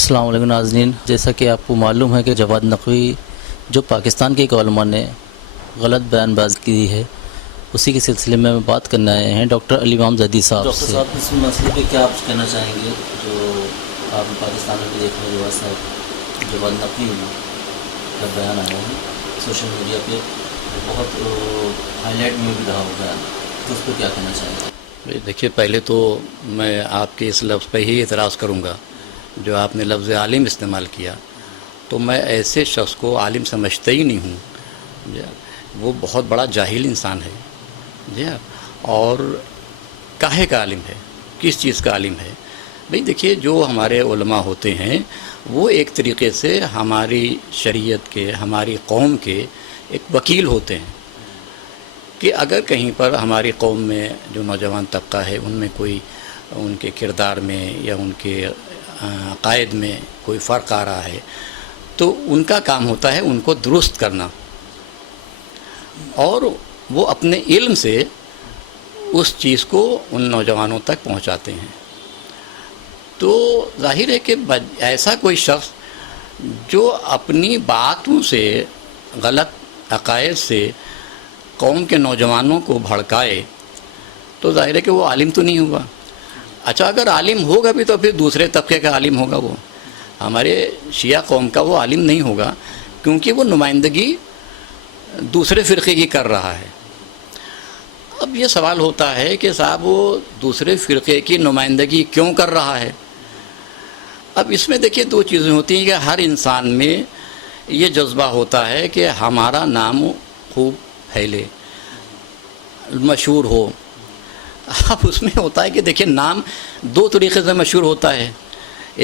السلام علیکم ناظرین، جیسا کہ آپ کو معلوم ہے کہ جواد نقوی جو پاکستان کے ایک علماء نے غلط بیان بازی کی ہے، اسی کے سلسلے میں بات کرنے آئے ہیں ڈاکٹر علی امام زیدی صاحب سے۔ ڈاکٹر صاحب، اس مسئلے پہ کیا آپ کہنا چاہیں گے جو آپ پاکستان میں بھی دیکھ رہے ہیں جواد نقوی کا بیان آیا ہے سوشل میڈیا پہ، بہت ہائی لائٹ میں بھی رہا ہوگا، تو اس پہ کیا کہنا چاہیں گے؟ دیکھیے، پہلے تو میں آپ کے اس لفظ پہ ہی اعتراض کروں گا جو آپ نے لفظ عالم استعمال کیا، تو میں ایسے شخص کو عالم سمجھتا ہی نہیں ہوں۔ وہ بہت بڑا جاہل انسان ہے جی، اور کاہے کا عالم ہے، کس چیز کا عالم ہے؟ بھئی دیکھیے، جو ہمارے علماء ہوتے ہیں وہ ایک طریقے سے ہماری شریعت کے، ہماری قوم کے ایک وکیل ہوتے ہیں کہ اگر کہیں پر ہماری قوم میں جو نوجوان طبقہ ہے ان میں کوئی ان کے کردار میں یا ان کے عقائد میں کوئی فرق آ رہا ہے تو ان کا کام ہوتا ہے ان کو درست کرنا، اور وہ اپنے علم سے اس چیز کو ان نوجوانوں تک پہنچاتے ہیں۔ تو ظاہر ہے کہ ایسا کوئی شخص جو اپنی باتوں سے، غلط عقائد سے قوم کے نوجوانوں کو بھڑکائے تو ظاہر ہے کہ وہ عالم تو نہیں ہوا۔ اچھا، اگر عالم ہوگا بھی تو پھر دوسرے طبقے کا عالم ہوگا، وہ ہمارے شیعہ قوم کا وہ عالم نہیں ہوگا، کیونکہ وہ نمائندگی دوسرے فرقے کی کر رہا ہے۔ اب یہ سوال ہوتا ہے کہ صاحب وہ دوسرے فرقے کی نمائندگی کیوں کر رہا ہے؟ اب اس میں دیکھیے دو چیزیں ہوتی ہیں کہ ہر انسان میں یہ جذبہ ہوتا ہے کہ ہمارا نام خوب پھیلے، مشہور ہو۔ اب اس میں ہوتا ہے کہ دیکھیں، نام دو طریقے سے مشہور ہوتا ہے۔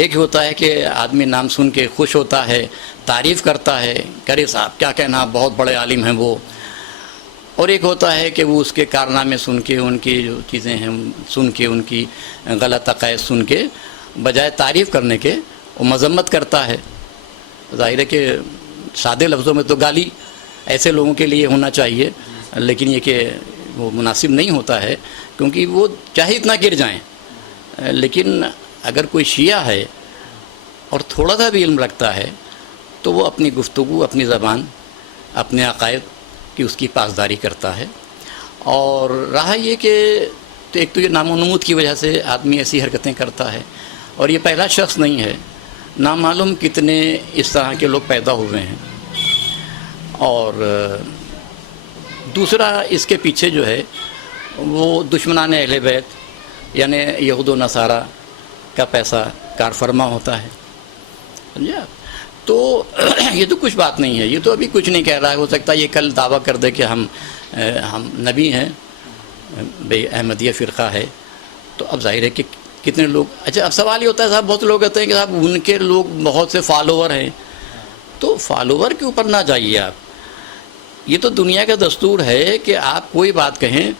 ایک ہوتا ہے کہ آدمی نام سن کے خوش ہوتا ہے، تعریف کرتا ہے، کرے صاحب کیا کہنا، بہت بڑے عالم ہیں وہ۔ اور ایک ہوتا ہے کہ وہ اس کے کارنامے سن کے، ان کی جو چیزیں ہیں سن کے، ان کی غلط عقائد سن کے، بجائے تعریف کرنے کے وہ مذمت کرتا ہے۔ ظاہر ہے کہ سادے لفظوں میں تو گالی ایسے لوگوں کے لیے ہونا چاہیے، لیکن یہ کہ وہ مناسب نہیں ہوتا ہے، کیونکہ وہ چاہے اتنا گر جائیں، لیکن اگر کوئی شیعہ ہے اور تھوڑا سا بھی علم رکھتا ہے تو وہ اپنی گفتگو، اپنی زبان، اپنے عقائد کی اس کی پاسداری کرتا ہے۔ اور رہا یہ کہ ایک تو یہ نام و نمود کی وجہ سے آدمی ایسی حرکتیں کرتا ہے، اور یہ پہلا شخص نہیں ہے، نامعلوم کتنے اس طرح کے لوگ پیدا ہوئے ہیں۔ اور دوسرا اس کے پیچھے جو ہے وہ دشمنان اہل بیت یعنی یہود و نصارہ کا پیسہ کار فرما ہوتا ہے، سمجھا؟ تو یہ تو کچھ بات نہیں ہے، یہ تو ابھی کچھ نہیں کہہ رہا ہے۔ ہو سکتا ہے یہ کل دعویٰ کر دے کہ ہم نبی ہیں، بھئی احمدیہ فرقہ ہے، تو اب ظاہر ہے کہ کتنے لوگ، اچھا اب سوال یہ ہوتا ہے صاحب، بہت لوگ کہتے ہیں کہ صاحب ان کے لوگ بہت سے فالوور ہیں، تو فالوور کے اوپر نہ جائیے آپ۔ یہ تو دنیا کا دستور ہے کہ آپ کوئی بات کہیں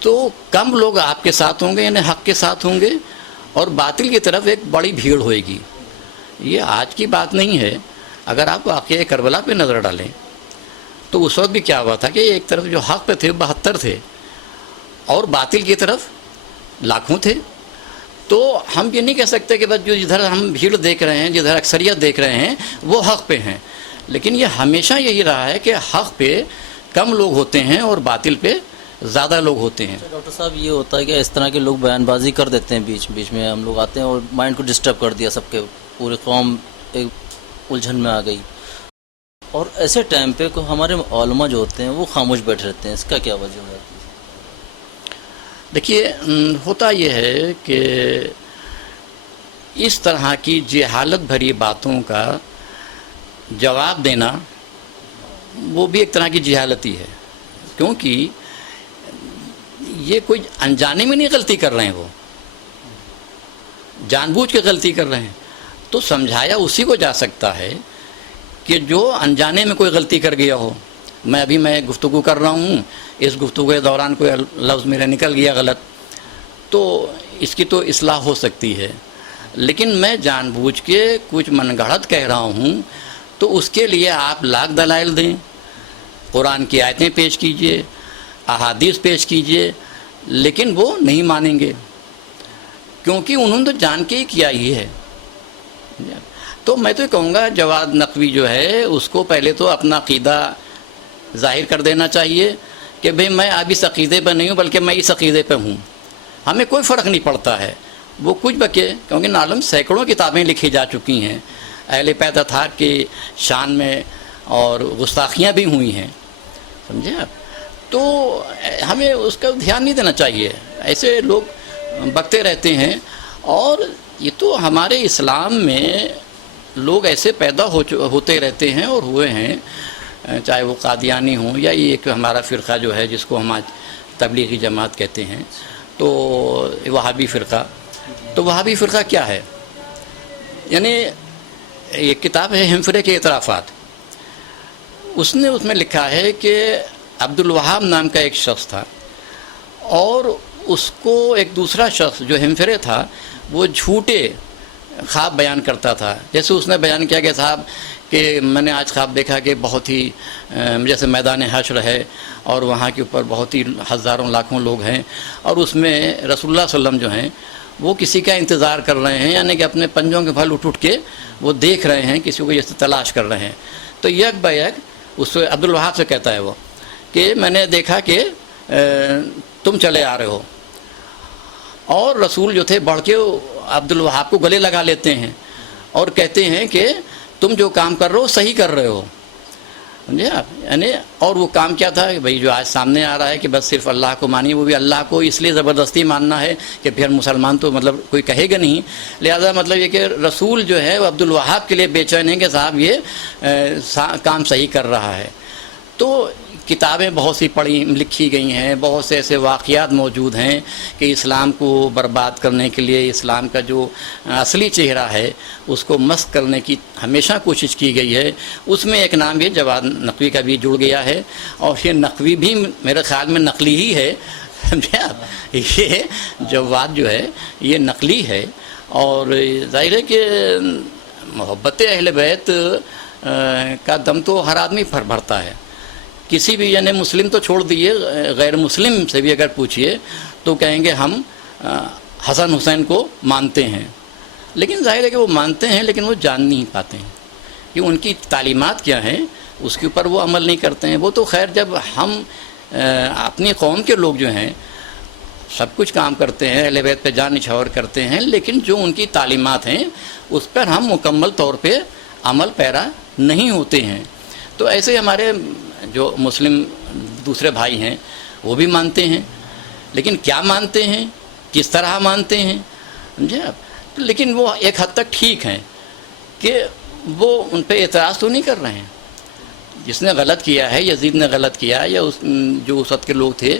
تو کم لوگ آپ کے ساتھ ہوں گے، یعنی حق کے ساتھ ہوں گے، اور باطل کی طرف ایک بڑی بھیڑ ہوئے گی۔ یہ آج کی بات نہیں ہے۔ اگر آپ واقعہ کربلا پہ نظر ڈالیں تو اس وقت بھی کیا ہوا تھا کہ ایک طرف جو حق پہ تھے 72 تھے، اور باطل کی طرف لاکھوں تھے۔ تو ہم یہ نہیں کہہ سکتے کہ بس جو جدھر ہم بھیڑ دیکھ رہے ہیں، جدھر اکثریت دیکھ رہے ہیں وہ حق پہ ہیں، لیکن یہ ہمیشہ یہی رہا ہے کہ حق پہ کم لوگ ہوتے ہیں اور باطل پہ زیادہ لوگ ہوتے ہیں۔ ڈاکٹر صاحب، یہ ہوتا ہے کہ اس طرح کے لوگ بیان بازی کر دیتے ہیں، بیچ بیچ میں ہم لوگ آتے ہیں اور مائنڈ کو ڈسٹرب کر دیا، سب کے پوری قوم ایک الجھن میں آ گئی، اور ایسے ٹائم پہ ہمارے علماء جو ہوتے ہیں وہ خاموش بیٹھے رہتے ہیں۔ اس کا کیا وجہ ہے؟ دیکھیے، ہوتا یہ ہے کہ اس طرح کی جہالت بھری باتوں کا جواب دینا وہ بھی ایک طرح کی جہالتی ہے، کیونکہ یہ کوئی انجانے میں نہیں غلطی کر رہے ہیں، وہ جان بوجھ کے غلطی کر رہے ہیں۔ تو سمجھایا اسی کو جا سکتا ہے کہ جو انجانے میں کوئی غلطی کر گیا ہو۔ میں گفتگو کر رہا ہوں، اس گفتگو کے دوران کوئی لفظ میرا نکل گیا غلط، تو اس کی تو اصلاح ہو سکتی ہے، لیکن میں جان بوجھ کے کچھ من گھڑت کہہ رہا ہوں تو اس کے لیے آپ لاکھ دلائل دیں، قرآن کی آیتیں پیش کیجئے، احادیث پیش کیجئے، لیکن وہ نہیں مانیں گے، کیونکہ انہوں نے تو جان کے ہی کیا ہی ہے۔ تو میں تو یہ کہوں گا جواد نقوی جو ہے اس کو پہلے تو اپنا عقیدہ ظاہر کر دینا چاہیے کہ بھئی میں اب اس عقیدے پہ نہیں ہوں بلکہ میں اس عقیدے پہ ہوں. ہمیں کوئی فرق نہیں پڑتا ہے وہ کچھ بکے، کیونکہ نعلم سینکڑوں کتابیں لکھی جا چکی ہیں اہل بیت اطہار کی شان میں اور گستاخیاں بھی ہوئی ہیں، سمجھے آپ. تو ہمیں اس کا دھیان نہیں دینا چاہیے، ایسے لوگ بکتے رہتے ہیں. اور یہ تو ہمارے اسلام میں لوگ ایسے پیدا ہوتے رہتے ہیں اور ہوئے ہیں، چاہے وہ قادیانی ہوں یا یہ ایک ہمارا فرقہ جو ہے جس کو ہم آج تبلیغی جماعت کہتے ہیں، تو وہابی فرقہ. تو وہابی فرقہ کیا ہے؟ یعنی ایک کتاب ہے ہمفرے کے اعترافات، اس میں لکھا ہے کہ عبد الوہاب نام کا ایک شخص تھا اور اس کو ایک دوسرا شخص جو ہمفرے تھا وہ جھوٹے خواب بیان کرتا تھا. جیسے اس نے بیان کیا کہ صاحب کہ میں نے آج خواب دیکھا کہ بہت ہی جیسے میدان حشر ہے اور وہاں کے اوپر بہت ہی ہزاروں لاکھوں لوگ ہیں اور اس میں رسول اللہ صلی اللہ علیہ وسلم جو ہیں وہ کسی کا انتظار کر رہے ہیں، یعنی کہ اپنے پنجوں کے پھل اٹھ کے وہ دیکھ رہے ہیں، کسی کو جیسے تلاش کر رہے ہیں. تو یک با یک اس عبد الوہاب سے کہتا ہے وہ کہ میں نے دیکھا کہ تم چلے آ رہے ہو. اور رسول جو تھے بڑھ کے عبد الوہاب کو گلے لگا لیتے ہیں اور کہتے ہیں کہ تم جو کام کر رہے ہو صحیح کر رہے ہو، سمجھے آپ. یعنی اور وہ کام کیا تھا کہ بھئی جو آج سامنے آ رہا ہے کہ بس صرف اللہ کو مانیے، وہ بھی اللہ کو اس لیے زبردستی ماننا ہے کہ پھر مسلمان تو مطلب کوئی کہے گا نہیں، لہذا مطلب یہ کہ رسول جو ہے وہ عبد الوہاب کے لیے بے چین ہے کہ صاحب یہ کام صحیح کر رہا ہے. تو کتابیں بہت سی لکھی گئی ہیں، بہت سے ایسے واقعات موجود ہیں کہ اسلام کو برباد کرنے کے لیے اسلام کا جو اصلی چہرہ ہے اس کو مسخ کرنے کی ہمیشہ کوشش کی گئی ہے. اس میں ایک نام یہ جواد نقوی کا بھی جڑ گیا ہے اور یہ نقوی بھی میرے خیال میں نقلی ہی ہے، سمجھے آپ. یہ جواد جو ہے یہ نقلی ہے اور ظاہر ہے کہ محبت اہل بیت کا دم تو ہر آدمی بھرتا ہے. کسی بھی یعنی مسلم تو چھوڑ دیے، غیر مسلم سے بھی اگر پوچھئے تو کہیں گے ہم حسن حسین کو مانتے ہیں، لیکن ظاہر ہے کہ وہ مانتے ہیں لیکن وہ جان نہیں پاتے ہیں کہ ان کی تعلیمات کیا ہیں، اس کے اوپر وہ عمل نہیں کرتے ہیں. وہ تو خیر جب ہم اپنی قوم کے لوگ جو ہیں سب کچھ کام کرتے ہیں، اہل بیت پہ جان نچھاور کرتے ہیں، لیکن جو ان کی تعلیمات ہیں اس پر ہم مکمل طور پہ عمل پیرا نہیں ہوتے ہیں. تو ایسے ہمارے جو مسلم دوسرے بھائی ہیں وہ بھی مانتے ہیں، لیکن کیا مانتے ہیں، کس طرح مانتے ہیں، سمجھے آپ. لیکن وہ ایک حد تک ٹھیک ہیں کہ وہ ان پہ اعتراض تو نہیں کر رہے ہیں. جس نے غلط کیا ہے، یزید نے غلط کیا یا جو اس وقت کے لوگ تھے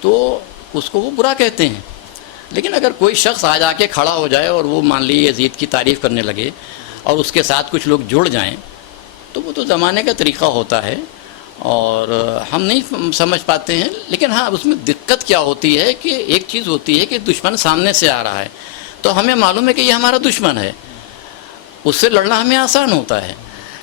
تو اس کو وہ برا کہتے ہیں. لیکن اگر کوئی شخص آ جا کے کھڑا ہو جائے اور وہ مان لیے یزید کی تعریف کرنے لگے اور اس کے ساتھ کچھ لوگ جڑ جائیں تو وہ تو زمانے کا طریقہ ہوتا ہے اور ہم نہیں سمجھ پاتے ہیں. لیکن ہاں اس میں دقت کیا ہوتی ہے کہ ایک چیز ہوتی ہے کہ دشمن سامنے سے آ رہا ہے تو ہمیں معلوم ہے کہ یہ ہمارا دشمن ہے، اس سے لڑنا ہمیں آسان ہوتا ہے.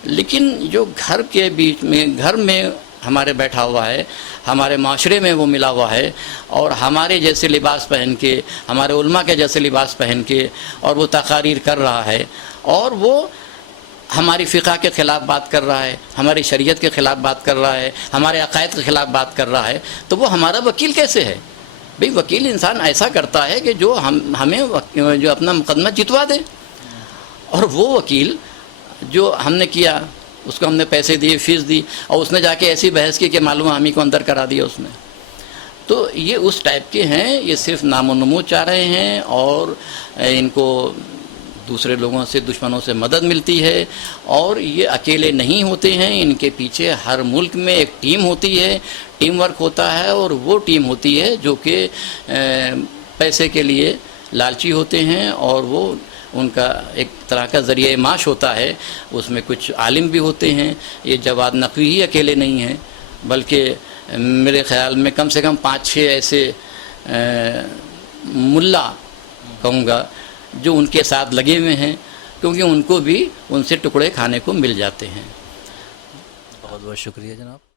لیکن جو گھر کے بیچ میں گھر میں ہمارے بیٹھا ہوا ہے، ہمارے معاشرے میں وہ ملا ہوا ہے اور ہمارے جیسے لباس پہن کے، ہمارے علماء کے جیسے لباس پہن کے اور وہ تقاریر کر رہا ہے اور وہ ہماری فقہ کے خلاف بات کر رہا ہے، ہماری شریعت کے خلاف بات کر رہا ہے، ہمارے عقائد کے خلاف بات کر رہا ہے، تو وہ ہمارا وکیل کیسے ہے؟ بھئی وکیل انسان ایسا کرتا ہے کہ جو ہمیں جو اپنا مقدمہ جتوا دے. اور وہ وکیل جو ہم نے کیا اس کو ہم نے پیسے دیے، فیس دی اور اس نے جا کے ایسی بحث کی کہ معلوم ہم ہی کو اندر کرا دیا اس نے. تو یہ اس ٹائپ کے ہیں، یہ صرف نام و نمود چاہ رہے ہیں اور ان کو دوسرے لوگوں سے، دشمنوں سے مدد ملتی ہے. اور یہ اکیلے نہیں ہوتے ہیں، ان کے پیچھے ہر ملک میں ایک ٹیم ہوتی ہے، ٹیم ورک ہوتا ہے اور وہ ٹیم ہوتی ہے جو کہ پیسے کے لیے لالچی ہوتے ہیں اور وہ ان کا ایک طرح کا ذریعہ معاش ہوتا ہے. اس میں کچھ عالم بھی ہوتے ہیں. یہ جواد نقوی ہی اکیلے نہیں ہیں بلکہ میرے خیال میں کم سے کم 5-6 ایسے ملا کہوں گا جو ان کے ساتھ لگے ہوئے ہیں، کیونکہ ان کو بھی ان سے ٹکڑے کھانے کو مل جاتے ہیں. بہت بہت شکریہ جناب.